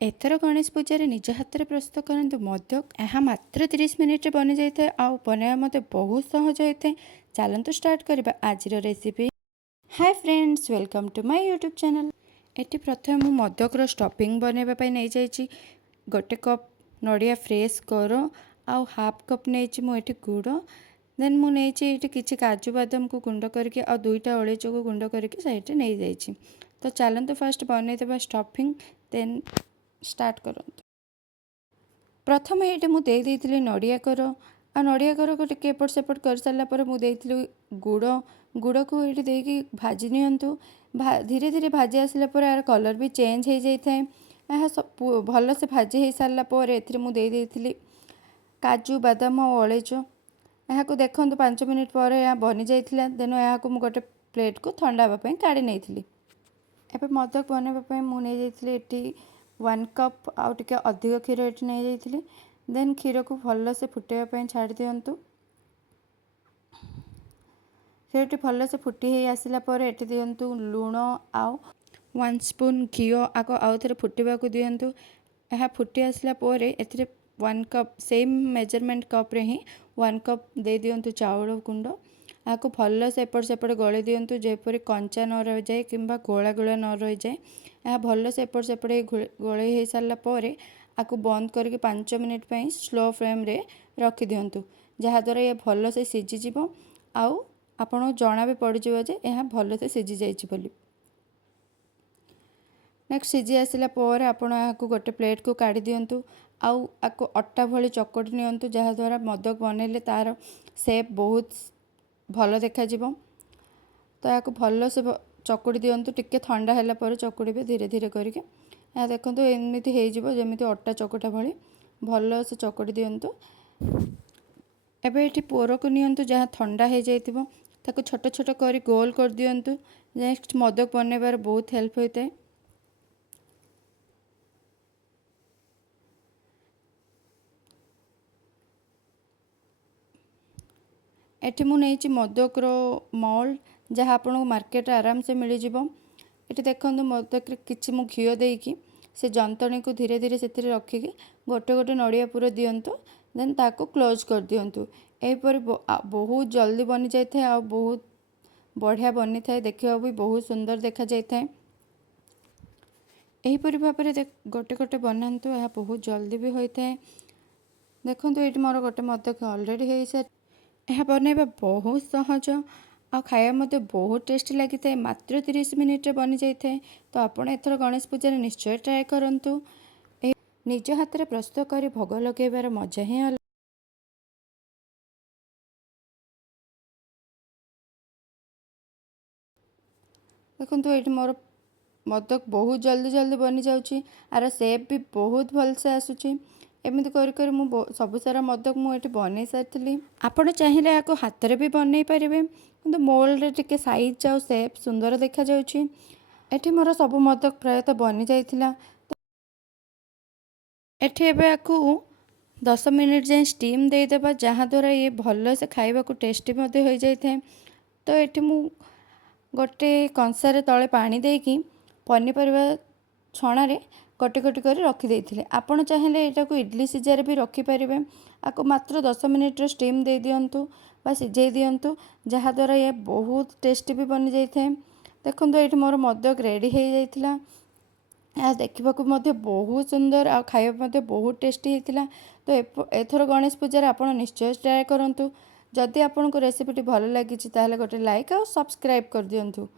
एथर गणेश पूजा निज हाथ में प्रस्तुत करंतु मोदक यह मात्र 30 मिनिट बनी जाए आउ बनवा मत बहुत सहज होता है। चलतु स्टार्ट करवा आज recipe. Hi friends, welcome to my YouTube channel. ये प्रथम मु मोदक स्टफिंग बनवाई नहीं जाइए। गोटे कप नड़िया फ्रेश कर आउ हाफ कप नहीं मुझे गुड़, देन मुझे किसी काजू बादाम को गुंड करके आ दुईटा अलैच को गुंड करके साइड नहीं जाइए। तो चलतु फास्ट बनईदेवा स्टफिंग, देन स्टार्ट करंतु। प्रथम ये मुझे नड़िया कर आ नड़िया कर को टे एपट सेपट कर सारापर मुझे गुड़ गुड़ को ये देकी भाजी नियंतु। धीरे धीरे भाजी आसला पर यार कलर भी चेंज हो जाता है। यह सब भल से भाजी हो सारापर मुझे काजू बादाम और अलैच यहाँ देखो 5 मिनिट पर यहाँ बनी जाइए। देन यहाँ गोटे प्लेट को ठंडा हाँपाई काढ़ी नहीं। एवं मोदक बनवाई मुझे 1 कप आउ टे अधिक क्षीर ये नहीं जाइए। देन क्षीर को भल से फुटाइवाई छाड़ दिंतु। क्षीर भल से फुटी हो आसला ये दिंतु लुण आउ 1 स्पून घी आग आउ थे फुटवा को दिंतु। यह फुटी आसला 1 कप सेम मेजरमेंट कप रे ही 1 कप दे दिंतु चाउल गुंड। आपको भल से एपट सेपट गली दिंतु जेपरी कंचा न रही जाए कि गोला गोला न रही जाए। यह भल से एपट सेपट गले हो सारापर आपको बंद करके 5 मिनिट पर स्लो फ्लेम रे रखी दिंतु, जहाँद्वारा ये भल से सीझीज आउ आपन जना भी पड़े जे यह भल से सीझी जाइए। नेक्स्ट सीझी आसला आपन यहाँ गोटे प्लेट को काढ़ी दिंतु आउ आपको अट्टा भली चकटी नियंतु, जहाँद्वारा मोदक बनइले तार शेप बहुत भल देखा। तो यहाँ भल से चकुड़ी दिंतु, टिके ठंडा है चकुड़े धीरे धीरे करके। यहाँ देखो एमती होमती अट्टा चकटा भली भल से चकुड़ी दिंतु। एबे ये पोर को नियंतु जहाँ ठंडा हो जाता छोट छोट कर गोल कर दिंतु। नेक्स्ट मोदक बनवार बहुत हेल्प होता है। एठी मु नहीं मोदक मोल्ड जहाँ आपको मार्केट आराम से मिल जाव। ये देखो मोदक किसी मु घी देकी से जंतणी को धीरे धीरे से रखिकी गोटे गोटे नड़िया पूरा दिंतु। देन ताको क्लोज कर दिंतु। यहपर बहुत जल्दी बनी जाए आ बहुत बढ़िया बनी थाए, देखा भी बहुत सुंदर देखा जाए। यहीपरि भाव में गोटे गोटे बनातु, यह बहुत जल्दी भी होता है। देखो ये मोर गोटे मोदक अलरेडी हो सारी। यह बनवा बहुत सहज आ खाया मते बहुत टेस्टी लगी था। मात्र 30 मिनिट बनी जाए। तो आपण एथर गणेश पूजा निश्चय ट्राए करंतु। निज हाथ में प्रस्तुत कर भोग लगेबार मजा ही अलग। देखो ये मोर मोदक बहुत जल्दी जल्दी बनी जाऊँगी। आर शेप भी बहुत भल से आसूची। एमती कर मु सब सारा मोदक मुझे बन सारी। आपड़ चाहिए या हाथ में भी बनई पारे कि मोल्ड टे सैज आ शेप सुंदर देखा जाऊँगी। एठी मोर सब मोदक प्रायतः बनी जाइथिला। एठी एबे आकु 10 मिनिट जाए स्टीम देदेबा, जहाँद्वारा ये भल से खाइबा को टेस्टी मध्य हो जाए। तो ये मु गोटे कंसारे तले पानी देकी पनीपरिया छणारे कटी कटी कर रखी थी। आपड़ चाहिए यहाँ को इडली सीजार भी रखिपारे। आपको मात्र 10 मिनिट स्टीम दे दिंतु बा सिझे दिंतु, जहाँद्वारा ये बहुत टेस्टी भी बनी जाए। देखो ये मोर मोदक रेडी हो जाइथिला। यह देखा बहुत सुंदर आ खाଇବା बहुत टेस्टी होता। तो एथर गणेश पूजार आप निश्चय ट्राए करूँ। जदि आपको रेसिपीटी भल लगी गोटे लाइक और सब्सक्राइब कर दिंतु।